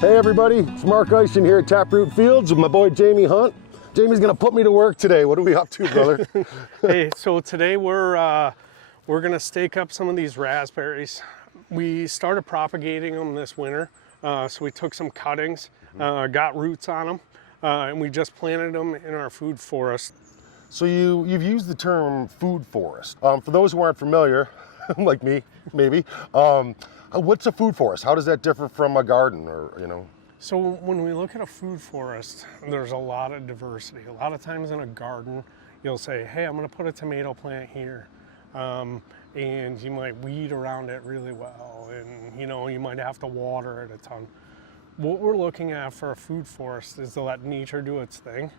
Hey everybody, it's Mark Eischen here at Taproot Fields with my boy Jamie Hunt. Jamie's gonna put me to work today. What are we up to, brother? Hey, so today we're gonna stake up some of these raspberries. We started propagating them this winter, so we took some cuttings, got roots on them, and we just planted them in our food forest. So you've used the term food forest. For those who aren't familiar, like me, maybe, what's a food forest? How does that differ from a garden, or So when we look at a food forest, there's a lot of diversity. A lot of times in a garden, you'll say, hey, I'm gonna put a tomato plant here. And you might weed around it really well, and you might have to water it a ton. What we're looking at for a food forest is to let nature do its thing,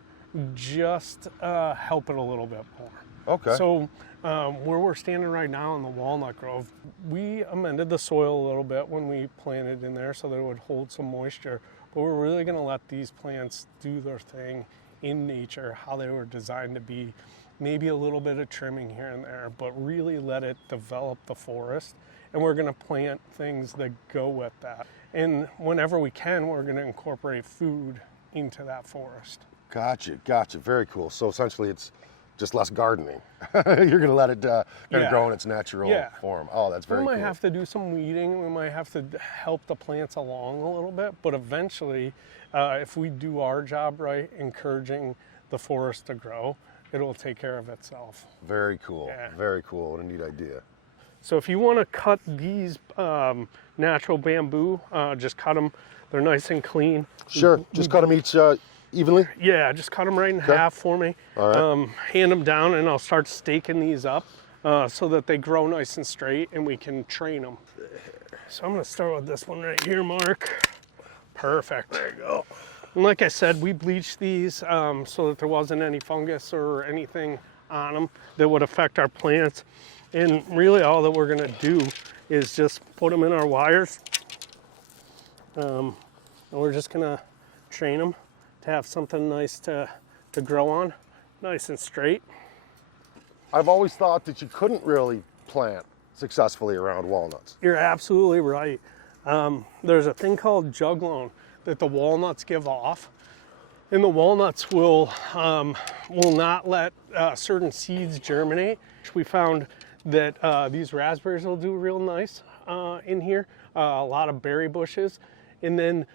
just help it a little bit more. Okay. So where we're standing right now in the Walnut Grove, we amended the soil a little bit when we planted in there so that it would hold some moisture, but we're really gonna let these plants do their thing in nature, how they were designed to be. Maybe a little bit of trimming here and there, but really let it develop the forest. And we're gonna plant things that go with that. And whenever we can, we're gonna incorporate food into that forest. Gotcha. Very cool. So essentially it's just less gardening. You're gonna let it kind of grow in its natural form. Oh, that's very cool. We might have to do some weeding. We might have to help the plants along a little bit, but eventually, if we do our job right, encouraging the forest to grow, it'll take care of itself. Very cool. Yeah. Very cool. What a neat idea. So if you want to cut these natural bamboo, just cut them. They're nice and clean. Sure. Just cut them each evenly? Yeah, just cut them right in half for me. All right. Hand them down, and I'll start staking these up so that they grow nice and straight, and we can train them. So I'm going to start with this one right here, Mark. Perfect. There you go. And like I said, we bleached these so that there wasn't any fungus or anything on them that would affect our plants. And really all that we're gonna do is just put them in our wires. And we're just gonna train them to have something nice to grow on, nice and straight. I've always thought that you couldn't really plant successfully around walnuts. You're absolutely right. There's a thing called juglone that the walnuts give off, and the walnuts will not let certain seeds germinate. We found that these raspberries will do real nice in here, a lot of berry bushes, and then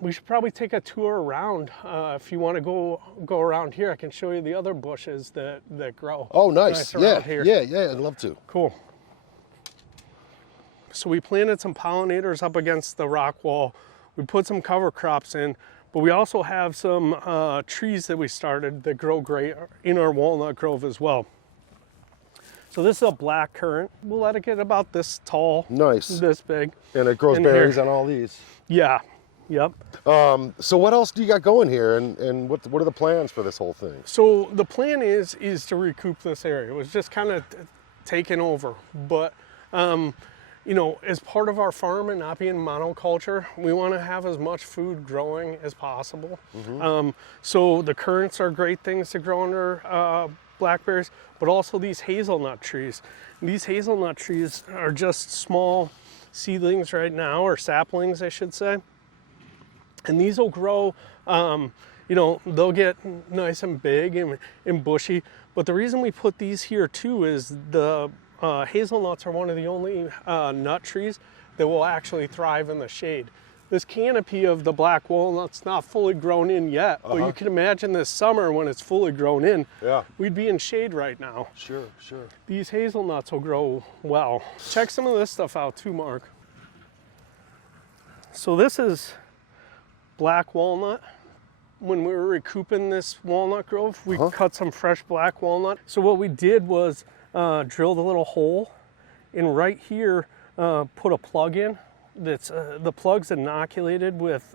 we should probably take a tour around. If you want to go around here, I can show you the other bushes that grow. Oh, nice. Yeah, here. yeah, I'd love to. Cool. So we planted some pollinators up against the rock wall. We put some cover crops in, but we also have some trees that we started that grow great in our Walnut Grove as well. So this is a black currant. We'll let it get about this tall. Nice. This big. And it grows berries on all these. Yeah, yep. So what else do you got going here, and what are the plans for this whole thing? So the plan is to recoup this area. It was just kind of taken over, but as part of our farm and not being monoculture, we want to have as much food growing as possible. Mm-hmm. So the currants are great things to grow under blackberries, but also these hazelnut trees. These hazelnut trees are just small seedlings right now, or saplings, I should say. And these will grow, they'll get nice and big and bushy. But the reason we put these here too is the hazelnuts are one of the only nut trees that will actually thrive in the shade. This canopy of the black walnut's not fully grown in yet, but you can imagine this summer when it's fully grown in, we'd be in shade right now. Sure. These hazelnuts will grow well. Check some of this stuff out too, Mark. So this is black walnut. When we were recouping this walnut grove, we cut some fresh black walnut. So what we did was drilled a little hole, and right here put a plug in. That's the plug's inoculated with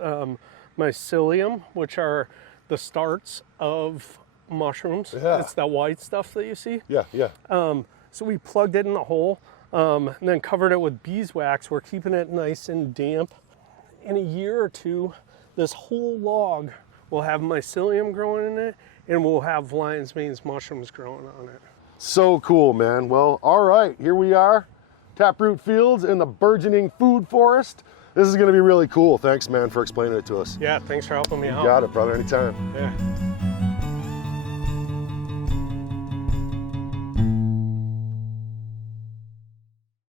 mycelium, which are the starts of mushrooms. Yeah. It's that white stuff that you see. Yeah. So we plugged it in the hole, and then covered it with beeswax. We're keeping it nice and damp. In a year or two, this whole log will have mycelium growing in it, and we'll have lion's mane's mushrooms growing on it. So cool, man. Well, all right, here we are, Taproot Fields in the burgeoning food forest. This is going to be really cool. Thanks, man, for explaining it to us. Yeah, thanks for helping me out. Got it, brother. Anytime. Yeah.